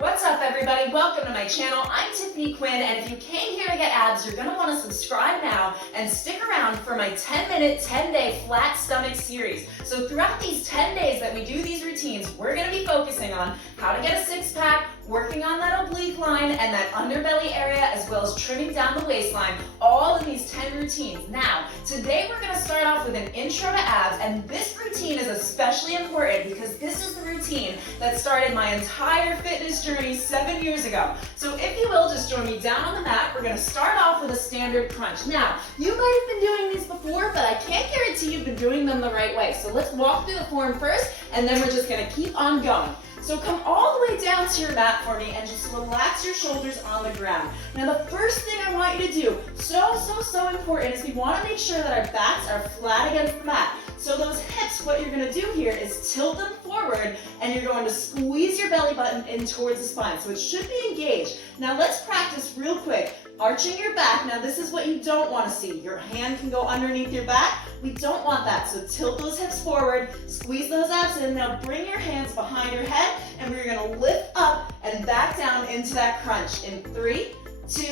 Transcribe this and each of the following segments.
What's up, everybody? Welcome to my channel. I'm Tiffany Quinn, and if you came here to get abs, you're gonna wanna subscribe now and stick around for my 10-minute, 10-day flat stomach series. So throughout these 10 days that we do these routines, we're gonna be focusing on how to get a six-pack, working on that oblique line and that underbelly area, as well as trimming down the waistline, all in these 10 routines. Now, today we're gonna start off with an intro to abs, and this routine is especially important because this is the routine that started my entire fitness journey 7 years ago. So if you will, just join me down on the mat. We're gonna start off with a standard crunch. Now, you might have been doing these before, but I can't guarantee you've been doing them the right way. So let's walk through the form first, and then we're just gonna keep on going. So come all the way down to your mat for me and just relax your shoulders on the ground. Now the first thing I want you to do, so important, is we want to make sure that our backs are flat against the mat. So those hips, what you're going to do here is tilt them forward, and you're going to squeeze your belly button in towards the spine. So it should be engaged. Now let's practice real quick. Arching your back. Now this is what you don't want to see. Your hand can go underneath your back. We don't want that. So tilt those hips forward, squeeze those abs in. Now bring your hands behind your head, and we're going to lift up and back down into that crunch in 3, 2,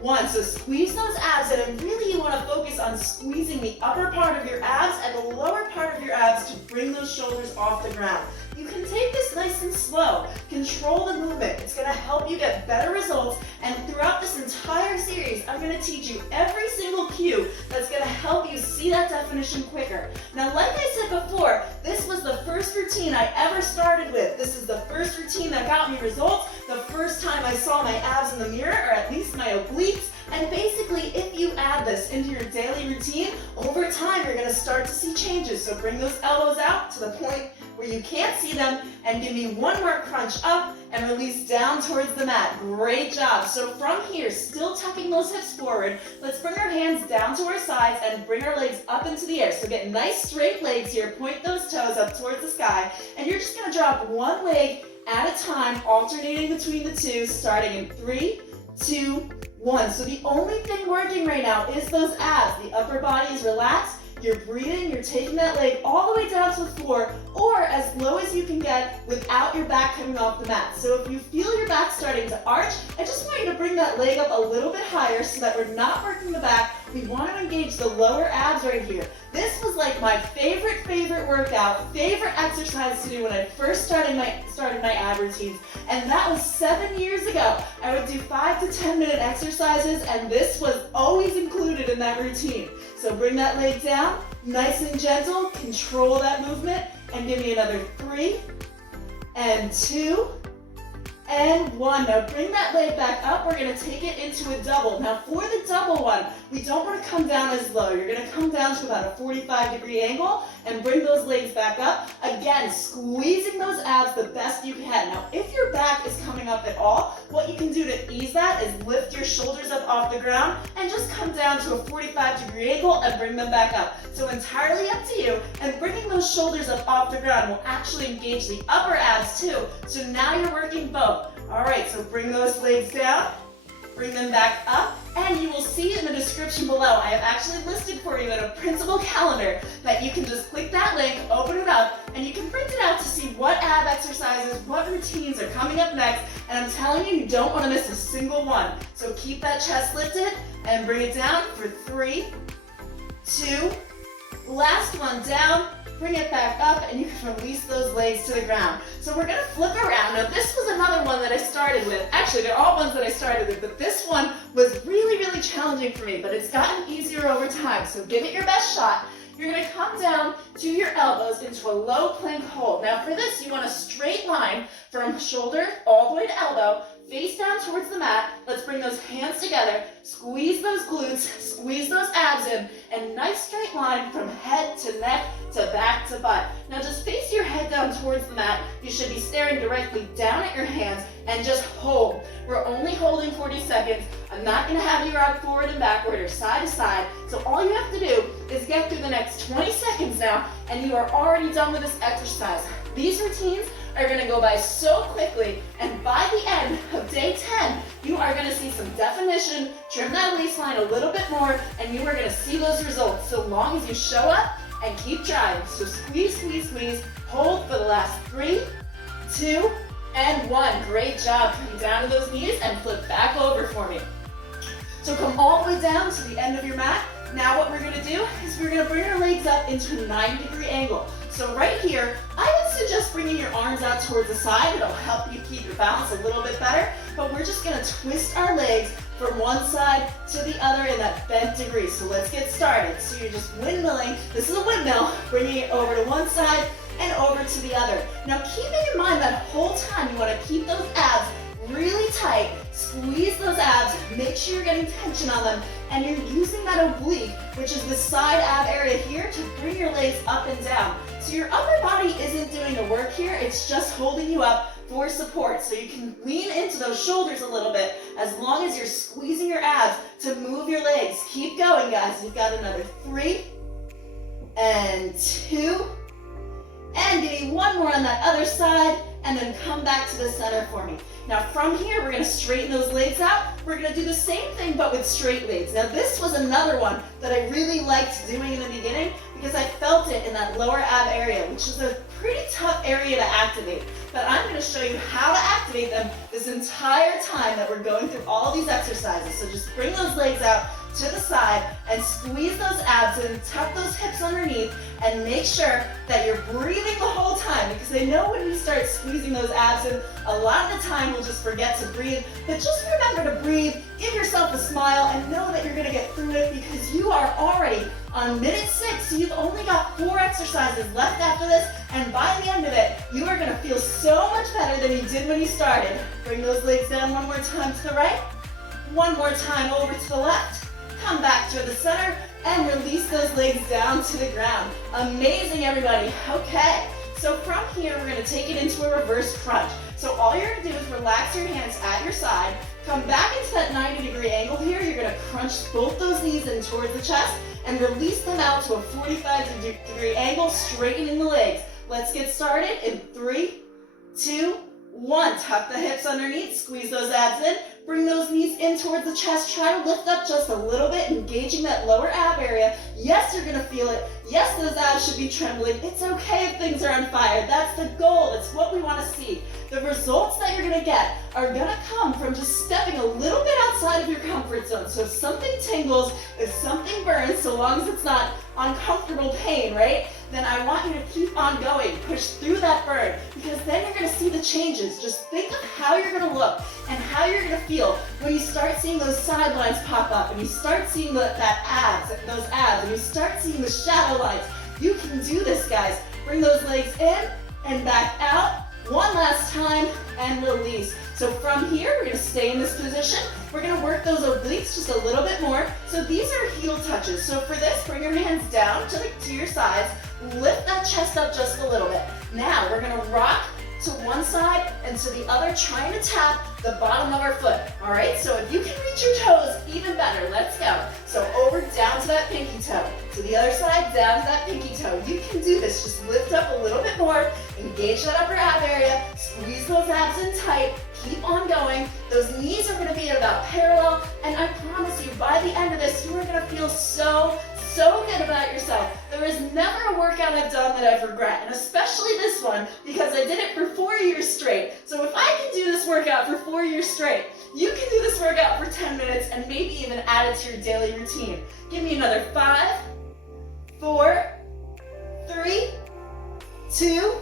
1. So squeeze those abs in, and really you want to focus on squeezing the upper part of your abs and the lower part of your abs to bring those shoulders off the ground. You can take this nice and slow. Control the movement. It's going to help you get better results, and throughout this entire series, I'm going to teach you every single cue that's going to help you see that definition quicker. Now, like I said before, this was the first routine I ever started with. This is the first routine that got me results, the first time I saw my abs in the mirror, or at least my obliques. And basically, if you add this into your daily routine, over time you're going to start to see changes. So bring those elbows out to the point where you can't see them, and give me one more crunch up and release down towards the mat. Great job. So from here, still tucking those hips forward, let's bring our hands down to our sides and bring our legs up into the air. So get nice straight legs here. Point those toes up towards the sky, and you're just going to drop one leg at a time, alternating between the two, starting in 3, 2, 1. So the only thing working right now is those abs. The upper body is relaxed. You're breathing, you're taking that leg all the way down to the floor, or as low as you can get without your back coming off the mat. So if you feel your back starting to arch, I just want you to bring that leg up a little bit higher so that we're not working the back. We want to engage the lower abs right here. This was like my favorite workout, favorite exercise to do when I first started my ab routines, and that was 7 years ago. I would do 5 to 10 minute exercises, and this was always included in that routine. So bring that leg down, nice and gentle, control that movement, and give me another 3, and 2, and 1. Now bring that leg back up. We're going to take it into a double. Now for the double one, we don't want to come down as low. You're going to come down to about a 45-degree angle and bring those legs back up. Again, squeezing those abs the best you can. Now if your back is coming up at all, what you can do to ease that is lift your shoulders up off the ground and just come down to a 45-degree angle and bring them back up. So entirely up to you, and bringing those shoulders up off the ground will actually engage the upper abs too. So now you're working both. All right, so bring those legs down, bring them back up, and you will see in the description below, I have actually listed for you in a printable calendar that you can just click that link, open it up, and you can print it out to see what ab exercises, what routines are coming up next, and I'm telling you, you don't want to miss a single one. So keep that chest lifted and bring it down for 3, 2, last one down. Bring it back up, and you can release those legs to the ground. So we're going to flip around. Now this was another one that I started with. Actually, they're all ones that I started with, but this one was really challenging for me, but it's gotten easier over time. So give it your best shot. You're going to come down to your elbows into a low plank hold. Now for this, you want a straight line from shoulder all the way to elbow, face down towards the mat. Let's bring those hands together, squeeze those glutes, squeeze those abs in, and nice straight line from head to neck to back to butt. Now just face your head down towards the mat. You should be staring directly down at your hands and just hold. We're only holding 40 seconds. I'm not going to have you rock forward and backward or side to side. So all you have to do is get through the next 20 seconds now, and you are already done with this exercise. These routines are going to go by so quickly, and by the end of day 10, you are going to see some definition, trim that waistline a little bit more, and you are going to see those results so long as you show up and keep trying. So squeeze, squeeze, squeeze, hold for the last 3, 2, and 1. Great job. Come down to those knees and flip back over for me. So come all the way down to the end of your mat. Now what we're gonna do is we're gonna bring our legs up into a 90-degree angle. So right here, I would suggest bringing your arms out towards the side. It'll help you keep your balance a little bit better, but we're just gonna twist our legs from one side to the other in that bent degree. So let's get started. So you're just windmilling. This is a windmill, bringing it over to one side and over to the other. Now keeping in mind that whole time you wanna keep those abs really tight, squeeze those abs, make sure you're getting tension on them, and you're using that oblique, which is the side ab area here, to bring your legs up and down. So your upper body isn't doing the work here, it's just holding you up for support. So you can lean into those shoulders a little bit as long as you're squeezing your abs to move your legs. Keep going, guys. You've got another 3 and 2, and give me 1 more on that other side, and then come back to the center for me. Now from here, we're gonna straighten those legs out. We're gonna do the same thing, but with straight legs. Now this was another one that I really liked doing in the beginning because I felt it in that lower ab area, which is a pretty tough area to activate. But I'm gonna show you how to activate them this entire time that we're going through all these exercises. So just bring those legs out to the side and squeeze those abs and tuck those hips underneath, and make sure that you're breathing the whole time, because I know when you start squeezing those abs in, a lot of the time we'll just forget to breathe. But just remember to breathe, give yourself a smile, and know that you're gonna get through it because you are already on minute 6, so you've only got 4 exercises left after this, and by the end of it, you are gonna feel so much better than you did when you started. Bring those legs down 1 more time to the right, 1 more time over to the left, come back to the center, and release those legs down to the ground. Amazing, everybody. Okay, so from here, we're gonna take it into a reverse crunch. So all you're gonna do is relax your hands at your side, come back into that 90-degree angle here. You're gonna crunch both those knees in towards the chest and release them out to a 45-degree angle, straightening the legs. Let's get started in 3, 2, 1. Tuck the hips underneath, squeeze those abs in, bring those knees in towards the chest. Try to lift up just a little bit, engaging that lower ab area. Yes, you're gonna feel it. Yes, those abs should be trembling. It's okay if things are on fire. That's the goal. It's what we wanna see. The results that you're gonna get are gonna come from just stepping a little bit outside of your comfort zone. So if something tingles, if something burns, so long as it's not uncomfortable pain, right? Then I want you to keep on going, push through that burn, because then you're gonna see the changes. Just think of how you're gonna look and how you're gonna feel when you start seeing those sidelines pop up, and you start seeing those abs, and you start seeing the shadow lines. You can do this, guys. Bring those legs in and back out. 1 last time, and release. So from here, we're gonna stay in this position. We're gonna work those obliques just a little bit more. So these are heel touches. So for this, bring your hands down to your sides, lift that chest up just a little bit. Now we're gonna rock to one side and to the other, trying to tap the bottom of our foot. All right, so if you can reach your toes, even better. Let's go. So over, down to that pinky toe. To the other side, down to that pinky toe. You can do this. Just lift up a little bit more. Engage that upper ab area. Squeeze those abs in tight. Keep on going. Those knees are going to be at about parallel. And I promise you, by the end of this, you are going to feel so good about yourself. There is never a workout I've done that I've regret, and especially this one, because I did it for 4 years straight. So if I can do this workout for 4 years straight, you can do this workout for 10 minutes and maybe even add it to your daily routine. Give me another 5, 4, 3, 2,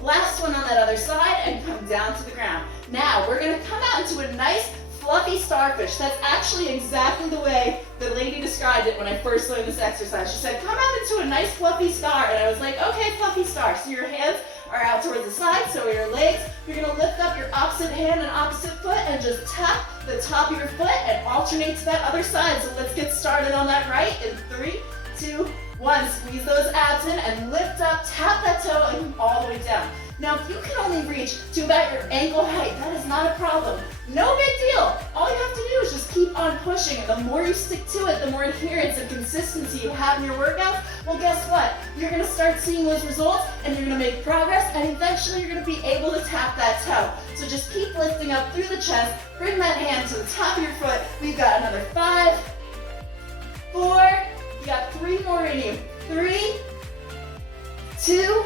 last one on that other side, and come down to the ground. Now we're gonna come out into a nice fluffy starfish. That's actually exactly the way the lady described it when I first learned this exercise. She said, come out into a nice fluffy star. And I was like, okay, fluffy star. So your hands are out towards the side, so are your legs. You're gonna lift up your opposite hand and opposite foot and just tap the top of your foot and alternate to that other side. So let's get started on that right in 3, 2, 1. Squeeze those abs in and lift up, tap that toe, and come all the way down. Now, if you can only reach to about your ankle height, that is not a problem. No big deal. All you have to do is just keep on pushing. And the more you stick to it, the more adherence and consistency you have in your workouts. Well, guess what? You're going to start seeing those results, and you're going to make progress, and eventually you're going to be able to tap that toe. So just keep lifting up through the chest. Bring that hand to the top of your foot. We've got another 5, 4, you got 3 more in you. 3, 2,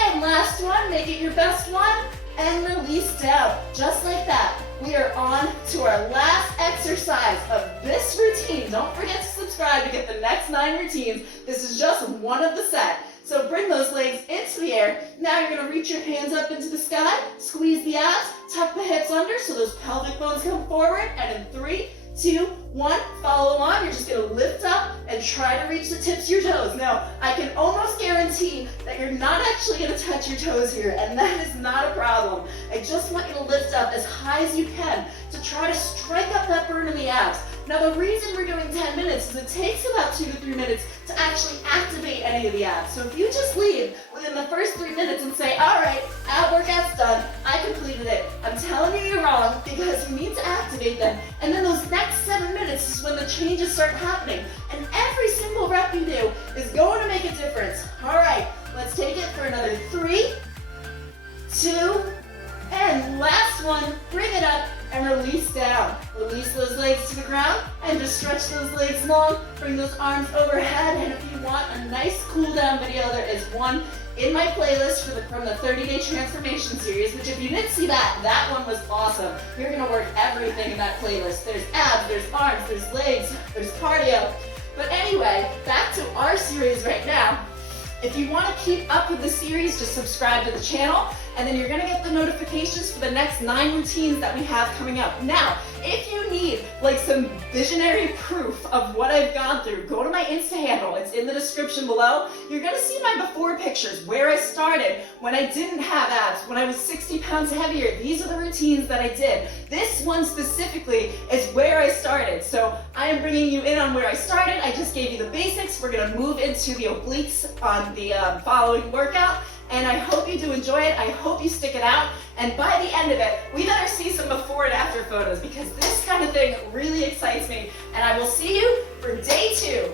and last one. Make it your best one, and release down. Just like that. We are on to our last exercise of this routine. Don't forget to subscribe to get the next 9 routines. This is just one of the set. So bring those legs into the air. Now you're gonna reach your hands up into the sky, squeeze the abs, tuck the hips under so those pelvic bones come forward, and in 3, 2, 1, follow along. You're just gonna lift up and try to reach the tips of your toes. Now, I can almost guarantee that you're not actually gonna touch your toes here, and that is not a problem. I just want you to lift up as high as you can to try to strike up that burn in the abs. Now, the reason we're doing 10 minutes is it takes about 2 to 3 minutes to actually activate any of the abs. So if you just leave within the first 3 minutes and say, all right, ab workout's done, I completed it, I'm telling you you're wrong, because you need to activate them. And then those next 7 minutes is when the changes start happening. And every single rep you do is going to make a difference. All right, let's take it for another 3, 2, and last one. Bring it up and release down. Release those legs to the ground and just stretch those legs long. Bring those arms overhead, and if you want a nice cool down video, there is one in my playlist from the 30-day transformation series, which if you didn't see that one was awesome. You're gonna work everything in that playlist. There's abs, there's arms, there's legs, there's cardio. But anyway, back to our series right now. If you want to keep up with the series, just subscribe to the channel, and then you're going to get the notifications for the next 9 routines that we have coming up. Now, if you need like some visionary proof of what I've gone through, go to my Insta handle. It's in the description below. You're going to see my before pictures, where I started, when I didn't have abs, when I was 60 pounds heavier. These are the routines that I did. This one specifically is where I started. So I am bringing you in on where I started. I just gave you the basics. We're going to move into the obliques on the following workout. And I hope you do enjoy it. I hope you stick it out. And by the end of it, we better see some before and after photos, because this kind of thing really excites me. And I will see you for day 2.